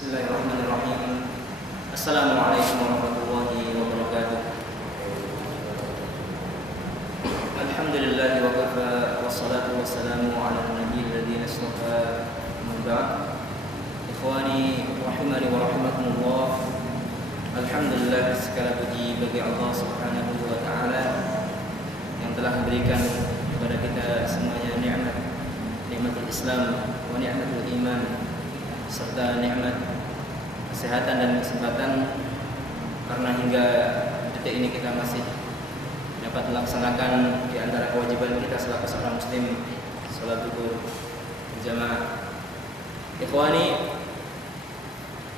Bismillahirrahmanirrahim. Assalamualaikum warahmatullahi wabarakatuh. Alhamdulillah wa kafa wassalatu wassalamu ala nabiyil ladzi istafa min ba'd. Ikhwani rahimani wa rahimakumullah. Alhamdulillah, segala puji bagi Allah Subhanahu wa taala yang telah memberikan kepada kita semuanya nikmatul Islam wa nikmatul iman, serta nikmat kesehatan dan kesempatan, karena hingga detik ini kita masih dapat melaksanakan di antara kewajiban kita selaku seorang muslim, salat zuhur berjamaah. Ikhwani,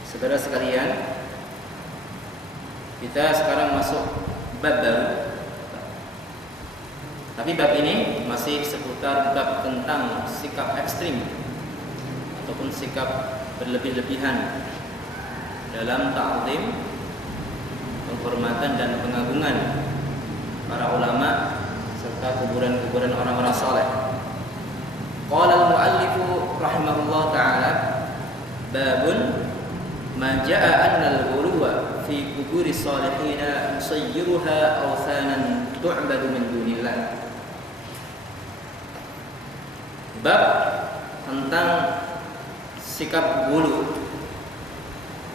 saudara sekalian, kita sekarang masuk bab baru. Tapi bab ini masih seputar bab tentang sikap ekstrim ataupun sikap berlebih-lebihan dalam ta'zim, penghormatan dan pengagungan para ulama serta kuburan-kuburan orang-orang saleh. Qala al-muallif rahimahullah ta'ala, babun ma jaa'a anna al-ghuluwa fi kuburi salihin yusayyiruha awthanan tu'badu min dunillah. Bab tentang sikap gulu.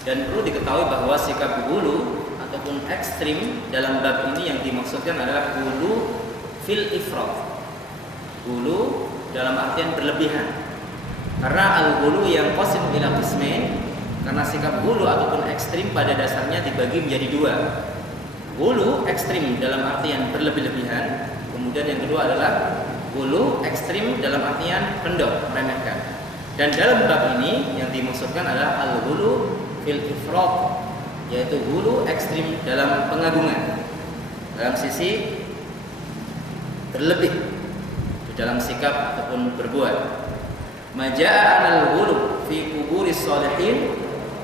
Dan perlu diketahui bahwa sikap gulu ataupun ekstrim dalam bab ini yang dimaksudkan adalah gulu fil ifrat. Gulu dalam artian berlebihan. Karena al-gulu yang qasim ila qismain, karena sikap gulu ataupun ekstrim pada dasarnya dibagi menjadi dua. Gulu ekstrim dalam artian berlebih-lebihan, kemudian yang kedua adalah gulu ekstrim dalam artian rendah, meremehkan. Dan dalam bab ini yang dimaksudkan adalah al-ghulu fil ifrat, yaitu gulu ekstrim dalam pengagungan, dalam sisi berlebih di dalam sikap ataupun berbuat. Majaa al-ghulu fi kuburis shalihin,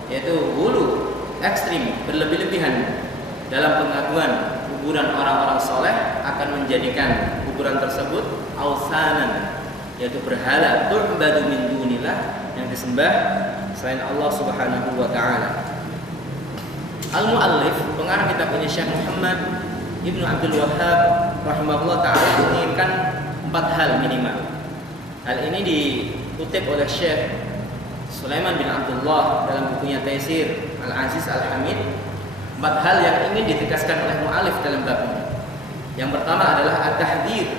yaitu gulu ekstrim berlebih-lebihan dalam pengagungan kuburan orang-orang soleh akan menjadikan kuburan tersebut awsanan, yaitu berhala, tu'badu min dunillah, yang disembah selain Allah Subhanahu wa taala. Al-muallif, pengarang kitab ini, Syekh Muhammad Ibnu Abdul Wahhab rahimahullah taala, menginginkan 4 hal minimal. Hal ini dikutip oleh Syekh Sulaiman bin Abdullah dalam bukunya Taisir Al-Aziz Al-Hamid. 4 hal yang ingin ditegaskan oleh muallif dalam bab ini. Yang pertama adalah at-tahdhir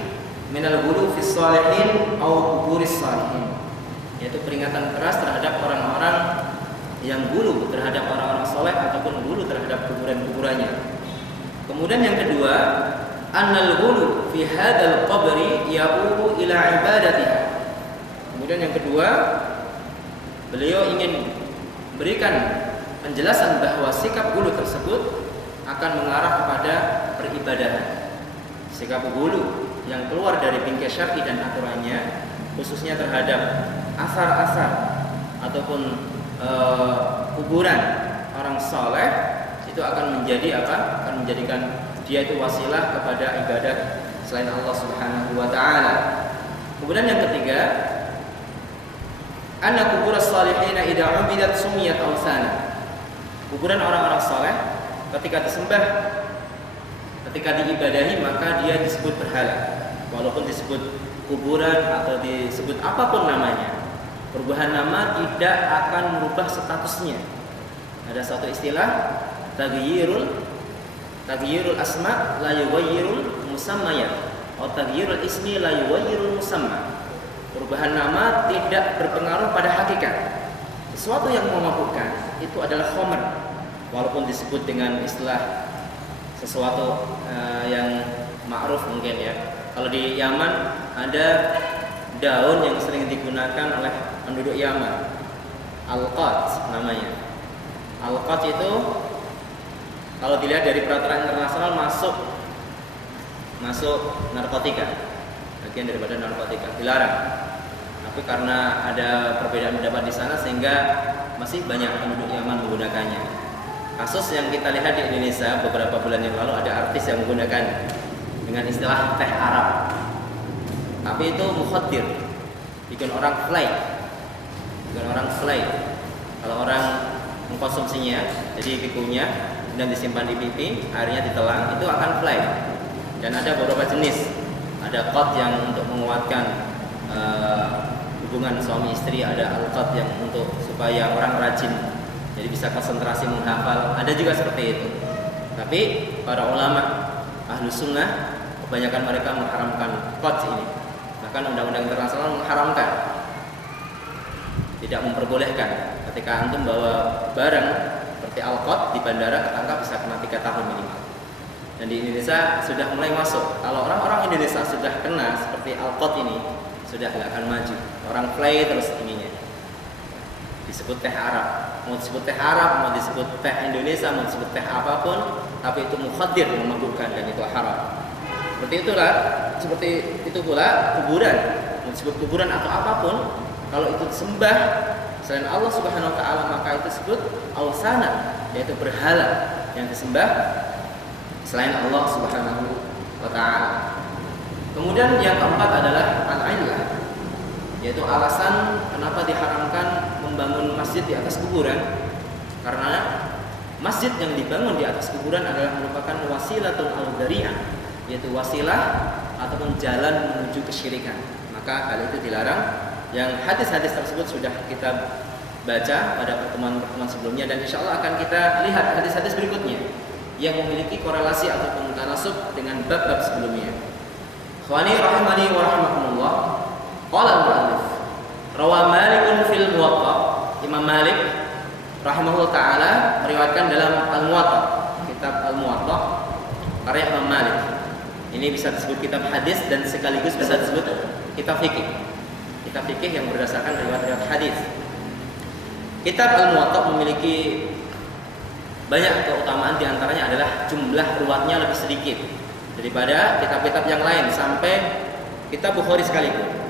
minal ghulu fis shalihin au kuburis shalihin, yaitu peringatan keras terhadap orang-orang yang gulu terhadap orang-orang soleh ataupun gulu terhadap kuburan-kuburannya. Kemudian yang kedua, annal ghulu fi hadzal qabri ya'udu ila ibadatiha. Kemudian yang kedua, beliau ingin berikan penjelasan bahwa sikap gulu tersebut akan mengarah kepada peribadahan. Sikap gulu yang keluar dari bingkai syar'i dan aturannya, khususnya terhadap asar-asar ataupun kuburan orang saleh, itu akan menjadi apa? Akan menjadikan dia itu wasilah kepada ibadah selain Allah Subhanahu wa taala. Kemudian yang ketiga, anna kuburas salihina idza ubidat sumiyat awsana. Kuburan orang-orang saleh ketika disembah, ketika diibadahi, maka dia disebut berhala. Walaupun disebut kuburan atau disebut apapun namanya, perubahan nama tidak akan merubah statusnya. Ada satu istilah, taghyirul asma la yughayyirul musammayat, atau taghyirul ismi la yughayyirul musamma. Perubahan nama tidak berpengaruh pada hakikat. Sesuatu yang memabukkan itu adalah khamr, walaupun disebut dengan istilah sesuatu yang ma'ruf mungkin ya. Kalau di Yaman ada daun yang sering digunakan oleh penduduk Yaman, al-qat namanya. Al-qat itu kalau dilihat dari peraturan internasional masuk narkotika, bagian daripada narkotika, dilarang. Tapi karena ada perbedaan pendapat di sana sehingga masih banyak penduduk Yaman menggunakannya. Kasus yang kita lihat di Indonesia beberapa bulan yang lalu, ada artis yang menggunakan dengan istilah teh Arab. Tapi itu mukhadir, bikin orang fly. Kalau orang mengkonsumsinya, jadi dikunyah dan disimpan di pipi, airnya ditelan, itu akan fly. Dan ada beberapa jenis, ada qat yang untuk menguatkan hubungan suami istri, ada al-qat yang untuk supaya orang rajin, jadi bisa konsentrasi menghafal, ada juga seperti itu. Tapi para ulama ahlu sunnah kebanyakan mereka mengharamkan qat ini. Bahkan undang-undang internasional mengharamkan, tidak memperbolehkan. Ketika antum bawa barang seperti al-qat di bandara, ketangkap bisa kena 3 tahun minimal. Dan di Indonesia sudah mulai masuk. Kalau orang-orang Indonesia sudah kena seperti al-qat ini, sudah nggak akan maju. Orang play terus ininya. Disebut teh Arab, mau disebut teh Arab, mau disebut teh Indonesia, mau disebut teh apapun, tapi itu mukhadir, memabukkan, dan itu haram. Seperti itu pula kuburan, mau disebut kuburan atau apapun, kalau itu disembah selain Allah Subhanahu wa taala, maka itu disebut awsana, yaitu berhala yang disembah selain Allah Subhanahu wa taala. Kemudian yang keempat adalah al-illah, yaitu alasan kenapa diharamkan membangun masjid di atas kuburan. Karena masjid yang dibangun di atas kuburan adalah merupakan wasilatun al-dzari'ah, yaitu wasilah ataupun jalan menuju kesyirikan. Maka hal itu dilarang. Yang hadis-hadis tersebut sudah kita baca pada pertemuan-pertemuan sebelumnya, dan insya Allah akan kita lihat hadis-hadis berikutnya yang memiliki korelasi ataupun tanasub dengan bab-bab sebelumnya. Ikhwani rahimani wa rahimakumullah. Qala al-mu'allif rawa Malikun fil Muwatta. Imam Malik rahimahullah taala meriwayatkan dalam Al-Muwatta, kitab Al-Muwatta karya Imam Malik. Ini bisa disebut kitab hadis dan sekaligus bisa disebut kitab fikih. Kitab fikih yang berdasarkan riwayat-riwayat hadis. Kitab Al-Muwatta memiliki banyak keutamaan, diantaranya adalah jumlah ruwatnya lebih sedikit daripada kitab-kitab yang lain, sampai kitab Bukhari sekalipun.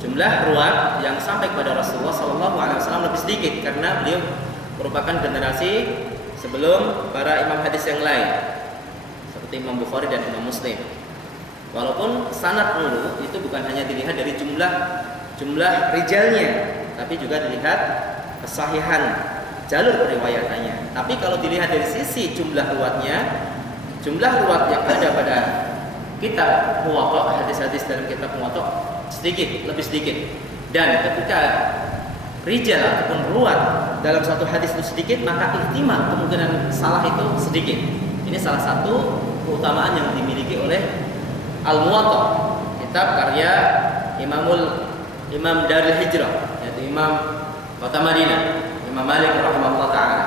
Jumlah ruwat yang sampai kepada Rasulullah SAW lebih sedikit karena beliau merupakan generasi sebelum para imam hadis yang lain seperti Imam Bukhari dan Imam Muslim. Walaupun sanad dulu itu bukan hanya dilihat dari jumlah rijalnya, tapi juga dilihat kesahihan jalur periwayatannya. Tapi kalau dilihat dari sisi jumlah ruwatnya, jumlah ruwat yang ada pada kitab Muwatta, hadis-hadis dalam kitab Muwatta lebih sedikit. Dan ketika rijal ataupun ruwat dalam satu hadis itu sedikit, maka ihtimal kemungkinan salah itu sedikit. Ini salah satu keutamaan yang dimiliki oleh Al-Muwatta, kitab karya Imam Darul Hijrah, yaitu Imam Kota Madinah, Imam Malik rahimahullah taala.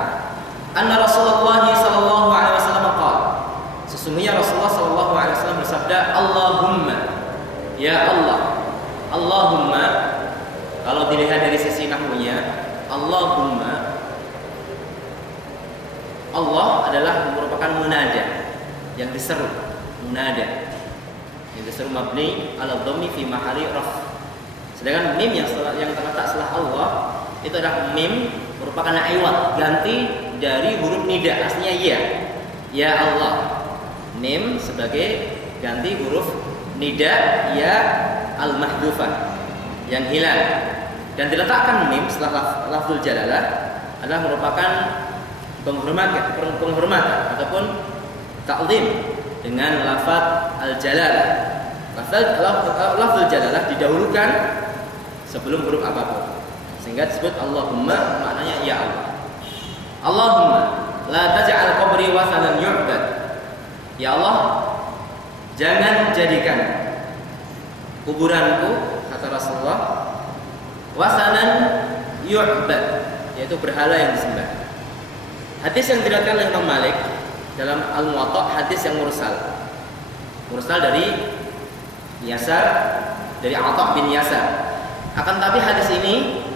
Anna Rasulullah sallallahu alaihi wasallam qala, sesungguhnya Rasulullah sallallahu alaihi wasallam bersabda, Allahumma, ya Allah. Allahumma, kalau dilihat dari sisi nahwunya, Allahumma, Allah adalah merupakan munada yang diseru, munada yang diseru mabni ala dhammi fi mahalli raf. Sedangkan mim yang terletak setelah Allah itu adalah mim merupakan iwad, ganti dari huruf nida, aslinya ya Allah. Mim sebagai ganti huruf nida ya al-mahdhufah yang hilang, dan diletakkan mim setelah lafzul jalalah adalah merupakan penghormatan ataupun ta'zim dengan lafaz al-jalalah. Lafzul jalalah didahulukan sebelum huruf apapun, sehingga disebut Allahumma, maknanya ya Allah. Allahumma la taj'al qabri wasanan yu'bad. Ya Allah, jangan jadikan kuburanku, kata Rasulullah, wasanan yu'bad, yaitu berhala yang disembah. Hadis yang diriwayatkan oleh Imam Malik dalam Al-Muwatta, hadis yang mursal dari Yasar, dari Atha bin Yasar. Akan tapi hadis ini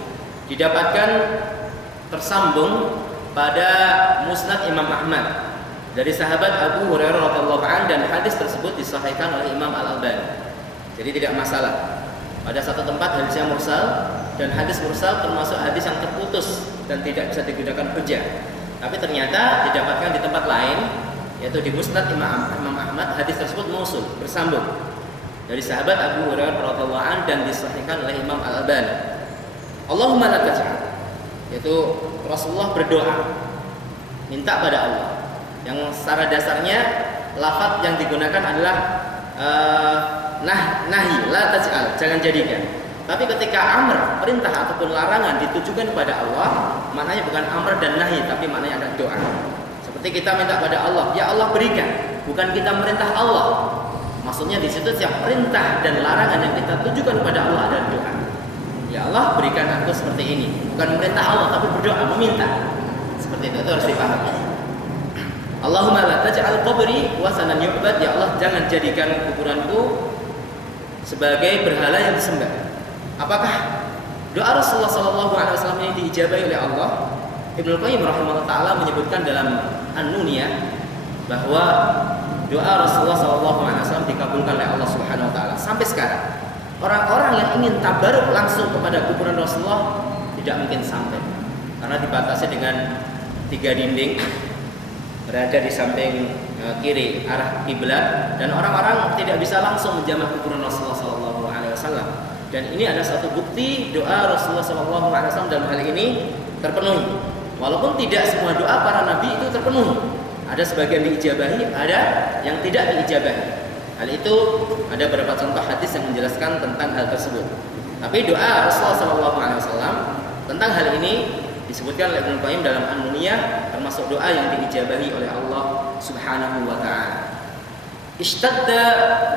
didapatkan tersambung pada Musnad Imam Ahmad dari sahabat Abu Hurairah radhiyallahu anhu, dan hadis tersebut disahihkan oleh Imam Al-Albani. Jadi tidak masalah. Pada satu tempat hadisnya mursal, dan hadis mursal termasuk hadis yang terputus dan tidak bisa digunakan hujjah. Tapi ternyata didapatkan di tempat lain, yaitu di Musnad Imam Ahmad, hadis tersebut mausul, bersambung dari sahabat Abu Hurairah radhiyallahu anhu dan disahihkan oleh Imam Al-Albani. Allahumma la taj'al, yaitu Rasulullah berdoa minta pada Allah, yang secara dasarnya lafaz yang digunakan adalah nahi, la taj'al, jangan jadikan. Tapi ketika amr, perintah ataupun larangan ditujukan kepada Allah, maknanya bukan amr dan nahi, tapi maknanya adalah doa. Seperti kita minta pada Allah, ya Allah berikan, bukan kita merintah Allah. Maksudnya di situ setiap perintah dan larangan yang kita tujukan kepada Allah adalah doa. Ya Allah berikan aku seperti ini, bukan merintah Allah tapi berdoa meminta. Seperti itu harus dipahami. Allahumma la taj'al qabri wasanan yu'bad, ya Allah jangan jadikan kuburanku sebagai berhala yang disembah. Apakah doa Rasulullah SAW ini diijabahi oleh Allah? Ibnu Qayyim rahimahullah taala menyebutkan dalam An-Nuniyah bahwa doa Rasulullah SAW dikabulkan oleh Allah Subhanahu Wa Taala sampai sekarang. Orang-orang yang ingin tabaruk langsung kepada kuburan Rasulullah tidak mungkin sampai, karena dibatasi dengan 3 dinding berada di samping kiri arah kiblat, dan orang-orang tidak bisa langsung menjamah kuburan Rasulullah SAW. Dan ini ada satu bukti doa Rasulullah SAW dalam hal ini terpenuhi. Walaupun tidak semua doa para nabi itu terpenuhi, ada sebagian diijabahi, ada yang tidak diijabahi. Hal itu ada beberapa contoh hadis yang menjelaskan tentang hal tersebut. Tapi doa Rasulullah SAW tentang hal ini disebutkan oleh Ibnu Qayyim dalam An-Nuniyah, termasuk doa yang diijabahi oleh Allah Subhanahu wa taala. Ishtadda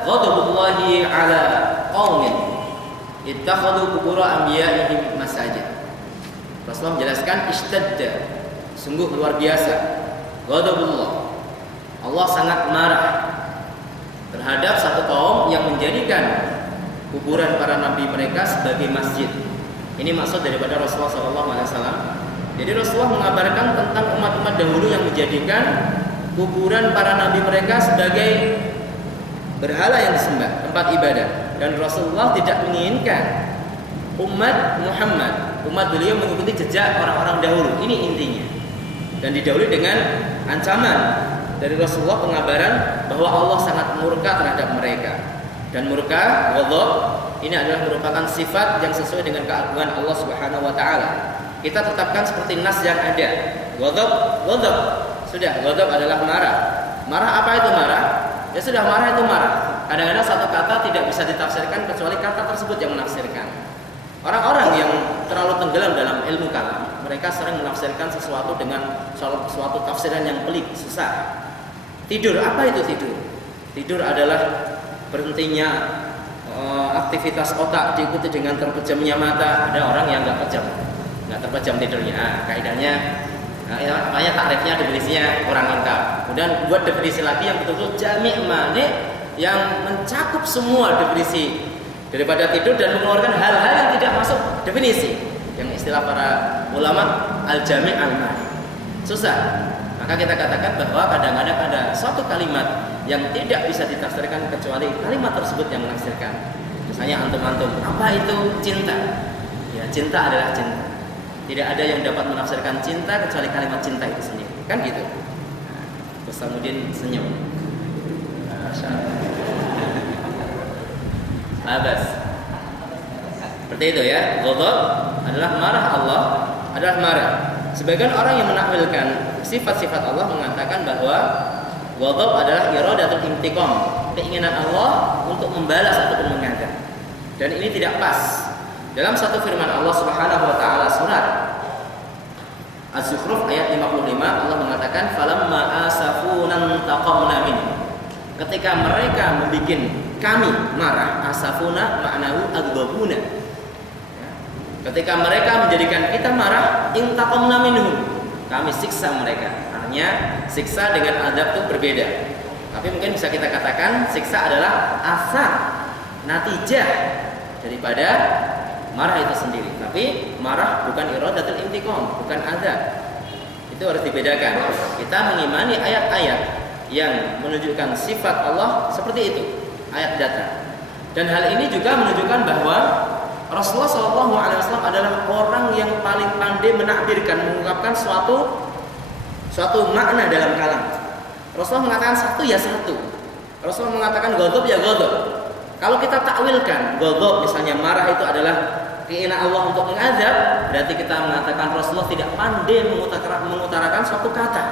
ghadabullahi ala qaumin ittakhadhu qubur anbiya'ihim masajid. Rasulullah menjelaskan ishtadda, sungguh luar biasa, ghadabullah, Allah sangat marah terhadap satu kaum yang menjadikan kuburan para nabi mereka sebagai masjid. Ini maksud daripada Rasulullah SAW. Jadi Rasulullah mengabarkan tentang umat-umat dahulu yang menjadikan kuburan para nabi mereka sebagai berhala yang disembah, tempat ibadah. Dan Rasulullah tidak menginginkan umat Muhammad, umat beliau mengikuti jejak orang-orang dahulu. Ini intinya. Dan didahului dengan ancaman dari Rasulullah, pengabaran bahwa Allah sangat murka terhadap mereka. Dan murka, ghadab, ini adalah merupakan sifat yang sesuai dengan keagungan Allah Subhanahu wa taala. Kita tetapkan seperti nas yang ada. Ghadab, ghadab. Sudah, ghadab adalah marah. Marah apa itu marah? Ya sudah, marah itu marah. Kadang-kadang satu kata tidak bisa ditafsirkan kecuali kata tersebut yang menafsirkan. Orang-orang yang terlalu tenggelam dalam ilmu kalam, mereka sering menafsirkan sesuatu dengan suatu tafsiran yang pelik, susah. Tidur, apa itu tidur? Tidur adalah berhentinya aktivitas otak diikuti dengan terpejamnya mata. Ada orang yang nggak terpejam tidurnya. Kaidahnya, makanya takrifnya, definisinya kurang lengkap. Kemudian buat definisi lagi yang betul-betul jami' mani, yang mencakup semua definisi daripada tidur dan mengeluarkan hal-hal yang tidak masuk definisi, yang istilah para ulama al-jami' al-mani. Susah. Maka kita katakan bahwa kadang-kadang ada suatu kalimat yang tidak bisa ditafsirkan kecuali kalimat tersebut yang menafsirkan. Misalnya antum-antum, apa itu cinta? Ya, cinta adalah cinta. Tidak ada yang dapat menafsirkan cinta kecuali kalimat cinta itu sendiri. Kan gitu. Terus kemudian senyum. Masya Allah. Abas. Seperti itu ya. Ghadab adalah marah, Allah adalah marah. Sebagian orang yang menakwilkan sifat-sifat Allah mengatakan bahwa ghadab adalah iradatul intiqam, keinginan Allah untuk membalas ataupun mengadab. Dan ini tidak pas. Dalam satu firman Allah Subhanahu wa taala surat Az-Zukhruf ayat 55, Allah mengatakan falamma asafuna taqamna minhum. Ketika mereka membuat kami marah, asafuna ma'nahu aghdabuna. Ketika mereka menjadikan kita marah, intaqamna minhum, kami siksa mereka. Artinya siksa dengan adab itu berbeda. Tapi mungkin bisa kita katakan siksa adalah asar, natijah daripada marah itu sendiri. Tapi marah bukan iradatul intiqam, bukan adab. Itu harus dibedakan. Kita mengimani ayat-ayat yang menunjukkan sifat Allah seperti itu, ayat datang. Dan hal ini juga menunjukkan bahwa Rasulullah SAW adalah orang yang paling pandai menakbirkan, mengungkapkan suatu makna dalam kalam. Rasulullah mengatakan satu ya satu. Rasulullah mengatakan ghadab ya ghadab. Kalau kita takwilkan ghadab misalnya marah itu adalah keinginan Allah untuk mengazab, berarti kita mengatakan Rasulullah tidak pandai mengutarakan suatu kata,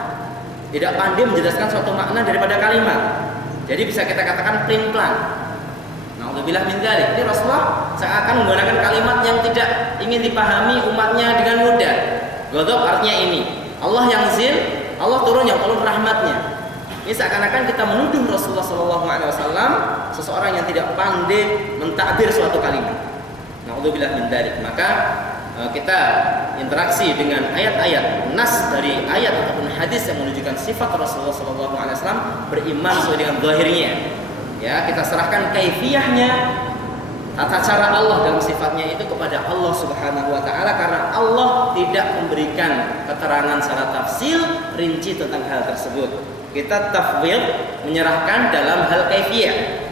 tidak pandai menjelaskan suatu makna daripada kalimat. Jadi bisa kita katakan plan-plan. Na'udzubillah min dzalik. Ini Rasulullah seakan menggunakan kalimat yang tidak ingin dipahami umatnya dengan mudah. Ghadab artinya ini. Allah yang zil, Allah turun yang turun rahmatnya. Ini seakan-akan kita menuduh Rasulullah SAW seseorang yang tidak pandai mentakbir suatu kalimat. Na'udzubillah min dzalik. Maka kita interaksi dengan ayat-ayat nas dari ayat ataupun hadis yang menunjukkan sifat Rasulullah SAW, beriman sesuai dengan zahirnya. Ya, kita serahkan kaifiyahnya, tata cara Allah dalam sifatnya itu kepada Allah Subhanahu wa taala, karena Allah tidak memberikan keterangan secara tafsil rinci tentang hal tersebut. Kita tafwid, menyerahkan dalam hal kaifiyah,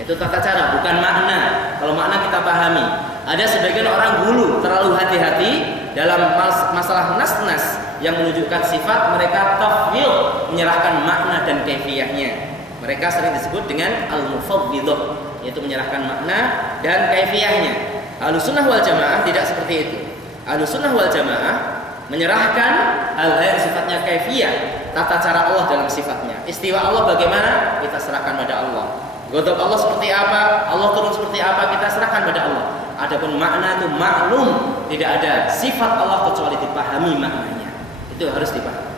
yaitu tata cara, bukan makna. Kalau makna kita pahami. Ada sebagian orang gulu, terlalu hati-hati dalam masalah nas-nas yang menunjukkan sifat, mereka tafwid, menyerahkan makna dan kaifiyahnya. Mereka sering disebut dengan al-mufawwidhah, yaitu menyerahkan makna dan kaifiyahnya. Ahlussunnah wal Jamaah tidak seperti itu. Ahlussunnah wal Jamaah menyerahkan hal-hal yang sifatnya kaifiyah, tata cara Allah dalam sifatnya. Istiwa Allah bagaimana? Kita serahkan pada Allah. Ghadab Allah seperti apa? Allah turun seperti apa? Kita serahkan pada Allah. Adapun makna itu maklum, tidak ada sifat Allah kecuali dipahami maknanya. Itu harus dipahami.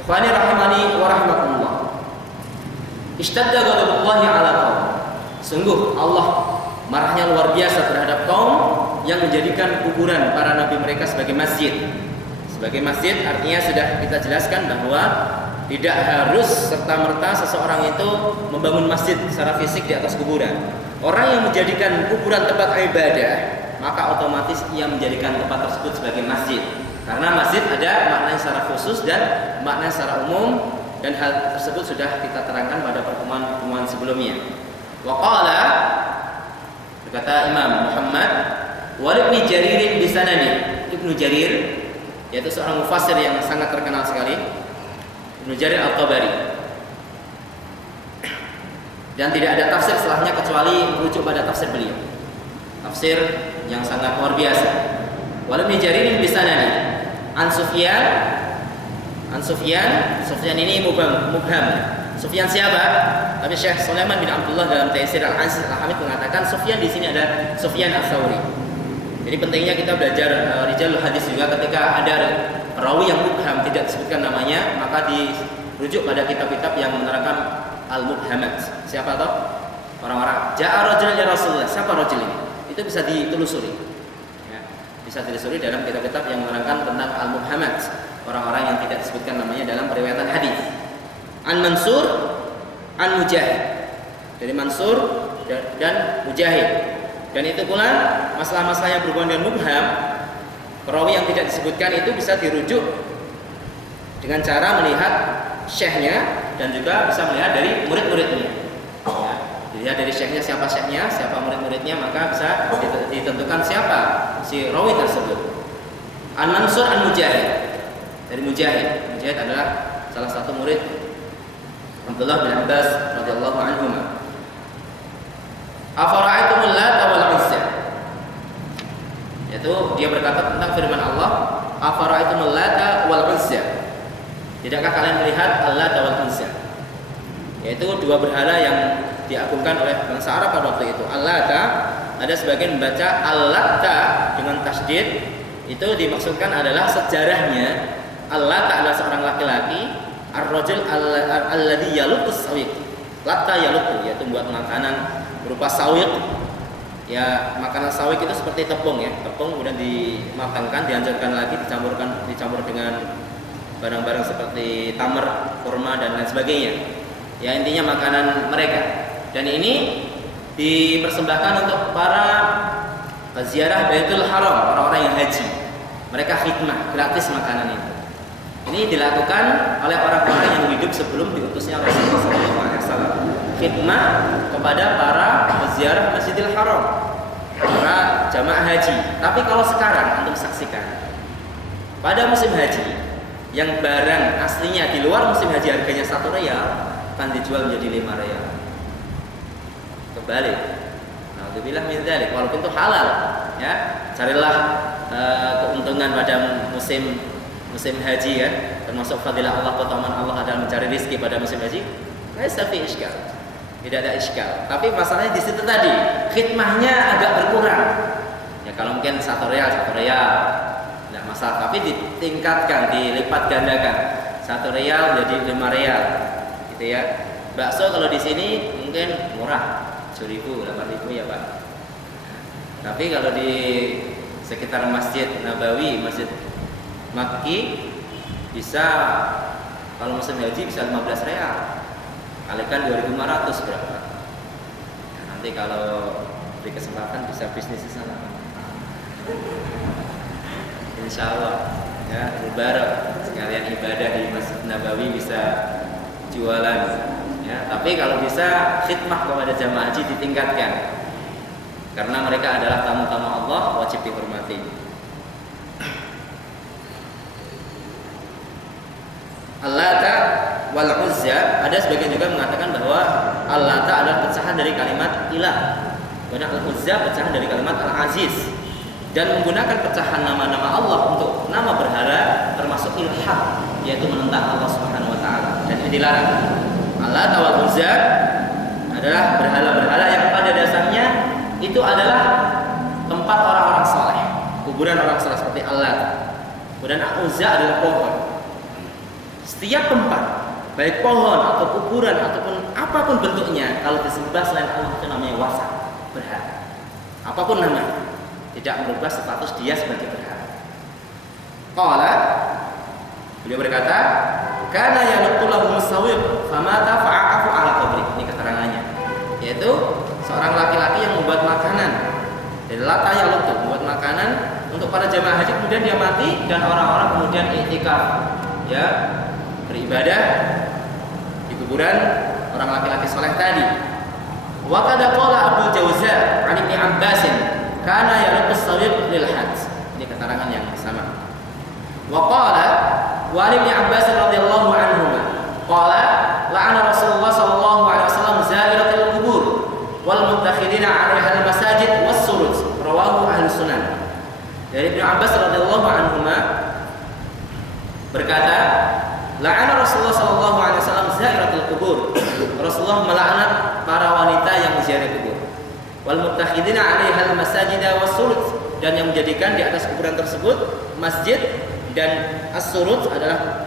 Ikhwani rahimani wa rahimakumullah. Ishtadda ghadabullahi 'ala qaum. Sungguh Allah marahnya luar biasa terhadap kaum yang menjadikan kuburan para nabi mereka sebagai masjid. Sebagai masjid artinya sudah kita jelaskan bahwa tidak harus serta-merta seseorang itu membangun masjid secara fisik di atas kuburan. Orang yang menjadikan kuburan tempat ibadah, maka otomatis ia menjadikan tempat tersebut sebagai masjid. Karena masjid ada makna secara khusus dan makna secara umum, dan hal tersebut sudah kita terangkan pada pertemuan sebelumnya. Wa qala, berkata Imam Muhammad wa Ibnu Jarir bi sanadi. Ibnu Jarir yaitu seorang mufassir yang sangat terkenal sekali, Ibnu Jarir At-Tabari. Dan tidak ada tafsir setelahnya kecuali merujuk pada tafsir beliau. Tafsir yang sangat luar biasa. Wa Ibnu Jarir bi sanadi an Sufyan ini mubham. Sufyan siapa? Tapi Syekh Sulaiman bin Abdullah dalam Taisir Al-Aziz Al-Hamid mengatakan Sufyan di sini ada Sufyan Ats-Tsauri. Jadi pentingnya kita belajar rijalul hadis juga, ketika ada rawi yang mubham tidak disebutkan namanya, maka dirujuk pada kitab-kitab yang menerangkan al-mubhamat. Siapa tahu? Orang-orang ja'a rajulun ya Rasulullah. Siapa rajul ini? Itu bisa ditelusuri. Ya, bisa ditelusuri dalam kitab-kitab yang menerangkan tentang al-mubhamat, orang-orang yang tidak disebutkan namanya dalam periwayatan hadis. An Mansur, an Mujahid. Dari Mansur dan Mujahid. Dan itu pula masalah-masalah yang berhubungan dengan mubham, perawi yang tidak disebutkan itu bisa dirujuk dengan cara melihat syekhnya dan juga bisa melihat dari murid-muridnya. Ya, dilihat dari syekhnya, siapa murid-muridnya, maka bisa ditentukan siapa si rawi tersebut. An Mansur an Mujahid. Dari Mujahid. Mujahid adalah salah satu murid Abdullah bin Abbas radhiyallahu anhu. Afara'aitumul Lata wal Uzza. Yaitu dia berkata tentang firman Allah, Afara'aitumul Lata wal Uzza. Tidakkah kalian melihat Al-Lata wal Uzza? Yaitu dua berhala yang diagungkan oleh bangsa Arab pada waktu itu. Al-Lata, ada sebagian membaca Al-Lata dengan tasydid, itu dimaksudkan adalah sejarahnya. Al-Lata adalah seorang laki-laki, ar-rajul alladhi yalutus sawiq. Latta yalutu, yaitu membuat makanan berupa sawik. Ya, makanan sawik itu seperti tepung ya. Tepung kemudian dimatangkan, dihancurkan lagi, dicampur dengan barang-barang seperti tamar, kurma dan lain sebagainya. Ya, intinya makanan mereka. Dan ini dipersembahkan untuk para ziarah Baitul Haram, orang-orang yang haji. Mereka khidmah, gratis makanan itu. Ini dilakukan oleh orang-orang yang hidup sebelum diutusnya Rasulullah SAW. Khidmah kepada para peziarah Masjidil Haram, para jamaah haji. Tapi kalau sekarang antum saksikan, pada musim haji yang barang aslinya di luar musim haji harganya 1 riyal akan dijual menjadi 5 riyal. Kebalik. Alhamdulillah min dzalik, walaupun itu halal. ya. Carilah keuntungan pada musim haji ya. Termasuk fadilah Allah, keutamaan Allah adalah mencari rezeki pada musim haji. Laisa fi iskal. Tidak ada iskal. Tapi masalahnya di situ tadi, khidmahnya agak berkurang. Ya kalau mungkin 1 rial tidak masalah, tapi ditingkatkan, dilipat gandakan. 1 rial jadi 5 rial. Gitu ya. Bakso kalau di sini mungkin murah, 7.000, 8.000 ya, Pak. Tapi kalau di sekitar Masjid Nabawi, Masjid Makki bisa kalau musim haji bisa 15 rial. Kalikan 2.500 berapa? Ya, nanti kalau di kesempatan bisa bisnis di sana. Insya Allah ya, mubarak sekalian ibadah di Masjid Nabawi bisa jualan ya. Tapi kalau bisa khidmah kepada jamaah haji ditingkatkan, karena mereka adalah tamu-tamu Allah, wajib dihormati. Al-Lata wal Uzza, ada sebagian juga mengatakan bahwa Al-Lata adalah pecahan dari kalimat ilah, kemudian Al-Uzza pecahan dari kalimat Al-Aziz, dan menggunakan pecahan nama-nama Allah untuk nama berhala termasuk ilhad, yaitu menentang Allah Subhanahu wa taala, dan ini dilarang. Al-Lata wal Uzza adalah berhala-berhala yang pada dasarnya itu adalah tempat orang-orang saleh, kuburan orang saleh seperti Al-Lat. Kemudian Al-Uzza adalah pohon. Setiap tempat, baik pohon atau kuburan ataupun apapun bentuknya, kalau disembah selain Allah itu namanya wasan, berhala. Apapun namanya, tidak merubah status dia sebagai berhala. Qala, beliau berkata, kana yanqulahum sawib famata fa'aqafu ala qabri. Ini keterangannya, yaitu seorang laki-laki yang membuat makanan dari lata yalutu, membuat makanan untuk para jamaah haji, kemudian dia mati dan orang-orang kemudian i'tikaf ya, beribadah di kuburan orang laki-laki soleh tadi. Wa qad qala Abu Jauza 'an Ibnu Abbas kana yalqus sawib lil hajj. Ini keterangan yang sama. Wa qala wa Ibnu Abbas radhiyallahu anhu qala la'ana Rasulullah sallallahu alaihi wasallam zairatul qubur wal muttakhidina 'alaiha al masajid was surut. Rawahu Ahlus Sunan. Dari Ibnu Abbas radhiyallahu anhu berkata, la'ana Rasulullah sallallahu alaihi wasallam zairatul qubur. Rasulullah melaknat para wanita yang ziarah kubur. Wal muttakhidina 'alaiha al-masajid was-surut, dan yang menjadikan di atas kuburan tersebut masjid, dan as-surut adalah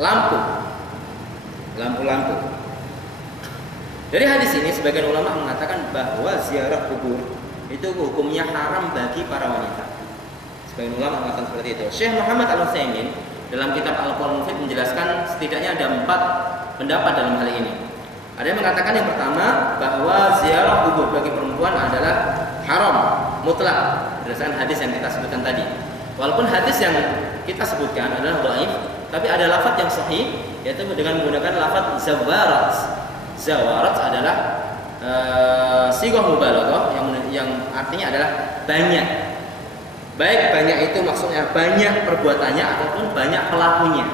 lampu-lampu. Dari hadis ini sebagian ulama mengatakan bahwa ziarah kubur itu hukumnya haram bagi para wanita. Sebagian ulama mengatakan seperti itu. Syekh Muhammad Al-Utsaimin dalam kitab Al-Qaul Mufid menjelaskan setidaknya ada 4 pendapat dalam hal ini. Ada yang mengatakan yang pertama bahwa ziarah kubur bagi perempuan adalah haram mutlak berdasarkan hadis yang kita sebutkan tadi. Walaupun hadis yang kita sebutkan adalah dhaif, tapi ada lafaz yang sahih, yaitu dengan menggunakan lafaz zawarat. Zawarat adalah sighah mubalaghah yang artinya adalah banyak. Baik banyak itu maksudnya banyak perbuatannya ataupun banyak pelakunya.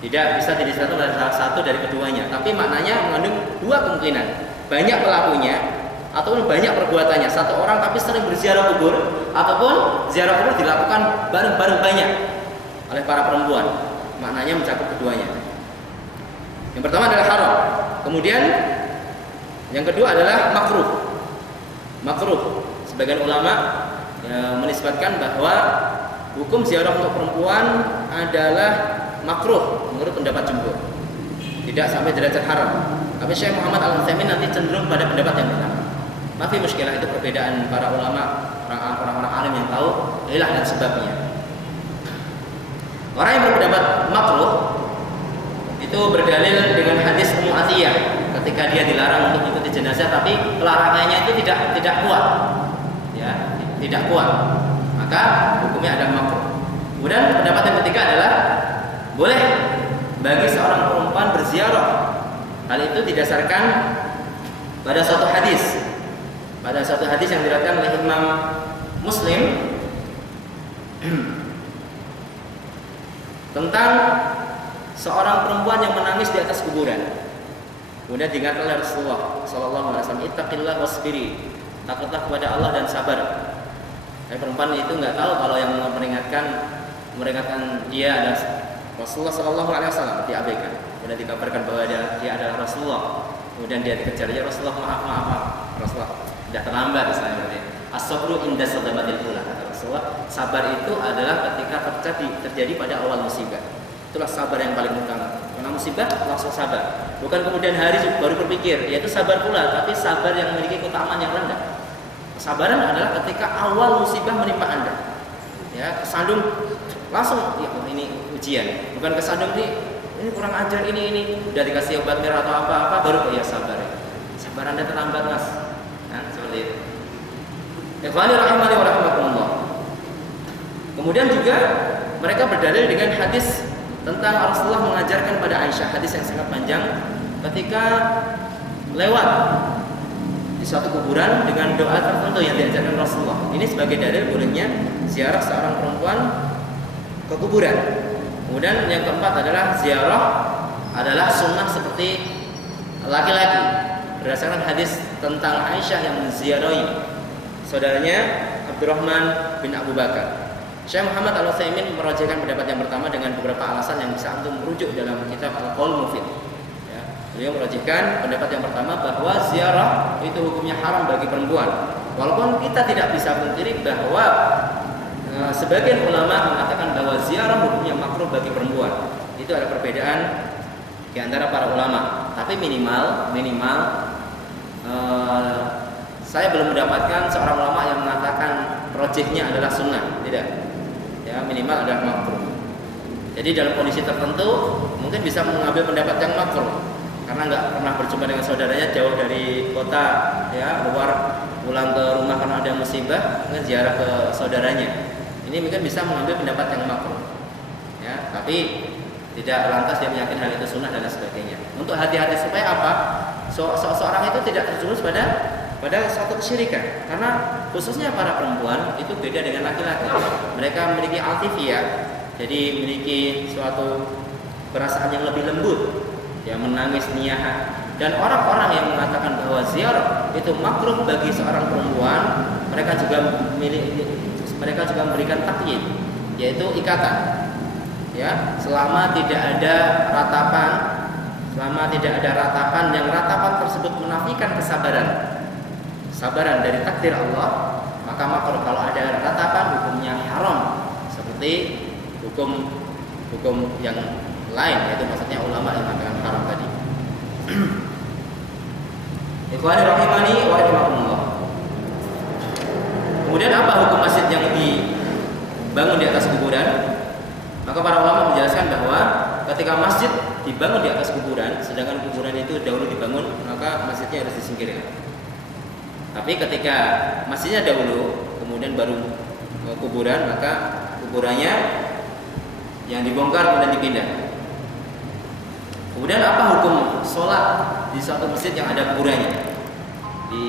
Tidak bisa didisatukan dari salah satu dari keduanya, tapi maknanya mengandung 2 kemungkinan. Banyak pelakunya ataupun banyak perbuatannya. Satu orang tapi sering berziarah kubur, ataupun ziarah kubur dilakukan bareng-bareng banyak oleh para perempuan. Maknanya mencakup keduanya. Yang pertama adalah haram. Kemudian yang kedua adalah makruh. Makruh. Sebagian ulama menisbatkan bahwa hukum ziarah untuk perempuan adalah makruh menurut pendapat jumhur, tidak sampai derajat haram. Tapi Syekh Muhammad Al-Utsaimin nanti cenderung pada pendapat yang pertama. Mafi muskilah, itu perbedaan para ulama, orang-orang alim yang tahu ilah dan sebabnya. Orang yang berpendapat makruh itu berdalil dengan hadis Ummu Atiyah ketika dia dilarang untuk mengikuti jenazah, tapi pelarangannya itu tidak kuat, ya, tidak kuat, maka hukumnya adalah makruh. Kemudian pendapat yang ketiga adalah boleh bagi seorang perempuan berziarah. Hal itu didasarkan pada suatu hadis, yang diriwayatkan oleh Imam Muslim tentang seorang perempuan yang menangis di atas kuburan. Kemudian diingatkan oleh Rasulullah sallallahu alaihi wasallam, ittaqillah wasbiri, takutlah kepada Allah dan sabar. Dan perempuan itu nggak tahu kalau yang memperingatkan dia adalah Rasulullah Shallallahu Alaihi Wasallam, diabaikan. Kemudian dikabarkan bahwa dia adalah Rasulullah. Kemudian dia dikejar, ya Rasulullah maaf Rasulullah sudah terlambat misalnya berarti. As-sabru inda sadamatil ula, kata Rasulullah. Sabar itu adalah ketika terjadi pada awal musibah. Itulah sabar yang paling utama. Karena musibah langsung sabar. Bukan kemudian hari baru berpikir, yaitu sabar pula, tapi sabar yang memiliki keutamaan yang rendah. Kesabaran adalah ketika awal musibah menimpa Anda. Ya, kesandung langsung ya, ini ujian. Bukan kesandung ini kurang ajar ini udah dikasih obat merah atau apa baru ya sabar. Sabar Anda terlambat, Mas. Nah, seperti itu. Ikhwani rahimani wa rahimakumullah. Kemudian juga mereka berdalil dengan hadis tentang Rasulullah mengajarkan pada Aisyah, hadis yang sangat panjang, ketika lewat di suatu kuburan dengan doa tertentu yang diajarkan Rasulullah. Ini sebagai dalil bolehnya ziarah seorang perempuan ke kuburan. Kemudian yang keempat adalah ziarah adalah sunnah seperti laki-laki, berdasarkan hadis tentang Aisyah yang menziarahi saudaranya Abdurrahman bin Abu Bakar. Syekh Muhammad Al-Utsaimin merajihkan pendapat yang pertama dengan beberapa alasan yang bisa antum merujuk dalam kitab Al-Qaul Mufid. Ya, beliau merajihkan pendapat yang pertama bahwa ziarah itu hukumnya haram bagi perempuan. Walaupun kita tidak bisa pungkiri bahwa sebagian ulama mengatakan bahwa ziarah hukumnya makruh bagi perempuan. Itu ada perbedaan di antara para ulama. Tapi minimal saya belum mendapatkan seorang ulama yang mengatakan rojihnya adalah sunnah, tidak. Ya, minimal adalah makruh. Jadi dalam kondisi tertentu mungkin bisa mengambil pendapat yang makruh karena nggak pernah berjumpa dengan saudaranya, jauh dari kota, ya, luar, pulang ke rumah karena ada musibah, mungkin ziarah ke saudaranya. Ini mungkin bisa mengambil pendapat yang makruh. Ya, tapi tidak lantas dia meyakinkan hal itu sunnah dan sebagainya. Untuk hati-hati supaya apa? Seorang itu tidak terjerumus pada suatu kesyirikan, karena khususnya para perempuan itu beda dengan laki-laki. Mereka memiliki altifiyah, jadi memiliki suatu perasaan yang lebih lembut, yang menangis niyaha. Dan orang-orang yang mengatakan bahwa ziarah itu makruh bagi seorang perempuan, mereka juga memberikan takyid, yaitu ikatan. Ya, selama tidak ada ratapan yang ratapan tersebut menafikan kesabaran dari takdir Allah, maka makruh. Kalau ada ratapan hukumnya haram, seperti hukum yang lain, yaitu maksudnya ulama yang mengatakan haram tadi. Ikhwani rahimani wa rahimakumullah. Kemudian apa hukum masjid yang dibangun di atas kuburan? Maka para ulama menjelaskan bahwa ketika masjid dibangun di atas kuburan, sedangkan kuburan itu dahulu dibangun, maka masjidnya harus disingkirkan. Tapi ketika masjidnya dahulu, kemudian baru kuburan, maka kuburannya yang dibongkar kemudian dipindah. Kemudian apa hukum sholat di suatu masjid yang ada kuburannya? Di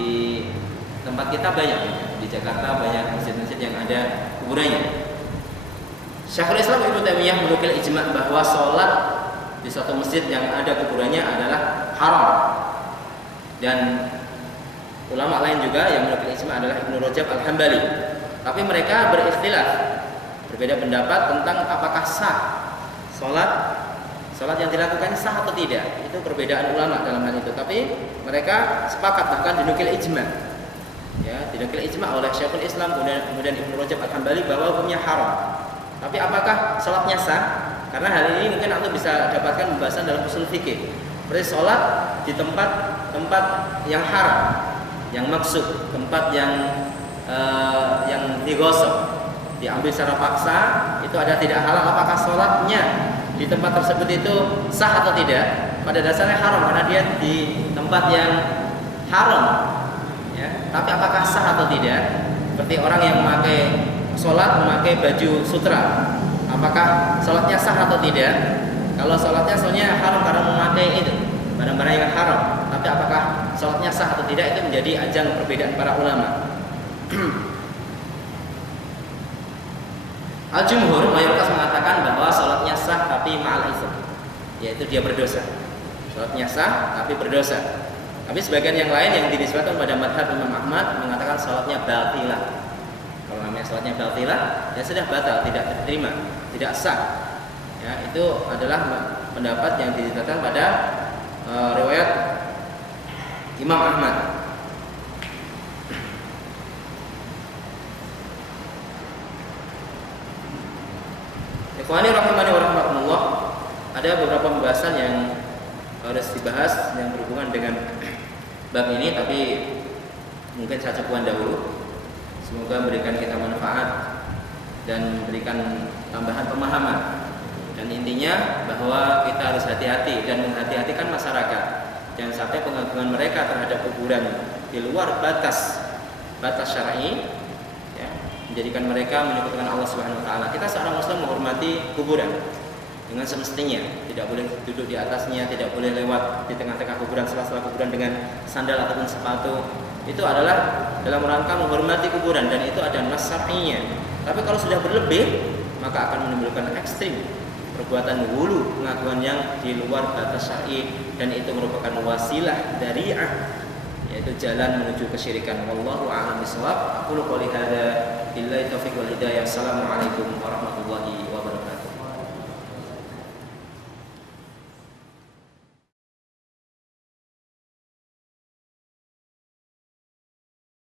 tempat kita banyak, di Jakarta banyak masjid-masjid yang ada kuburannya. Syekhul Islam Ibnu Taimiyah menukil ijma' bahwa sholat di suatu masjid yang ada kuburannya adalah haram. Dan ulama lain juga yang menukil ijma' adalah Ibnu Rajab Al-Hambali. Tapi mereka berikhtilaf, berbeda pendapat tentang apakah sah sholat yang dilakukan sah atau tidak. Itu perbedaan ulama dalam hal itu. Tapi mereka sepakat, bahkan dinukil ijma'. Ya, dinukil ijma' oleh Syekhul Islam kemudian Ibnu Rajab Al-Hambali bahwa hukumnya haram. Tapi apakah sholatnya sah? Karena hal ini mungkin Anda bisa dapatkan pembahasan dalam usul fikih. Berarti sholat di tempat yang haram, yang maksud, tempat yang digosok, diambil secara paksa, itu ada tidak halal. Apakah sholatnya di tempat tersebut itu sah atau tidak? Pada dasarnya haram karena dia di tempat yang haram. Ya. Tapi apakah sah atau tidak? Seperti orang yang memakai baju sutra, apakah sholatnya sah atau tidak? Kalau sholatnya soalnya haram karena memakai itu barang-barang yang haram, tapi apakah sholatnya sah atau tidak, itu menjadi ajang perbedaan para ulama. Al-Jumhur mayoritas mengatakan bahwa sholatnya sah tapi ma'al ism, yaitu dia berdosa. Sholatnya sah tapi berdosa. Tapi sebagian yang lain yang dinisbatkan pada madhab Imam Ahmad mengatakan salatnya batilah. Kalau namanya salatnya batilah, ya sudah batal, tidak diterima, tidak sah. Ya, itu adalah pendapat yang ditetapkan pada riwayat Imam Ahmad. Ikhwani rahimani wa rahmatullah, ada beberapa pembahasan yang harus dibahas yang berhubungan dengan bab ini, tapi mungkin saya cukupkan dahulu. Semoga memberikan kita manfaat dan memberikan tambahan pemahaman. Dan intinya bahwa kita harus hati-hati dan menghati-hatikan masyarakat. Jangan sampai pengagungan mereka terhadap kuburan di luar batas syar'i, ya, menjadikan mereka menyekutukan Allah Subhanahu wa taala. Kita seorang muslim menghormati kuburan dengan semestinya, tidak boleh duduk di atasnya, tidak boleh lewat di tengah-tengah kuburan, sela-sela kuburan dengan sandal ataupun sepatu. Itu adalah dalam rangka menghormati kuburan dan itu ada nas syar'inya. Tapi kalau sudah berlebih, maka akan menimbulkan ekstrim, perbuatan hulu, pengagungan yang di luar batas syar'i, dan itu merupakan wasilah dari'ah, yaitu jalan menuju kesyirikan. Wallahu a'lam bishawab. Aku qouli hadza billahi taufiq wal hidayah. Assalamualaikum warahmatullahi wabarakatuh.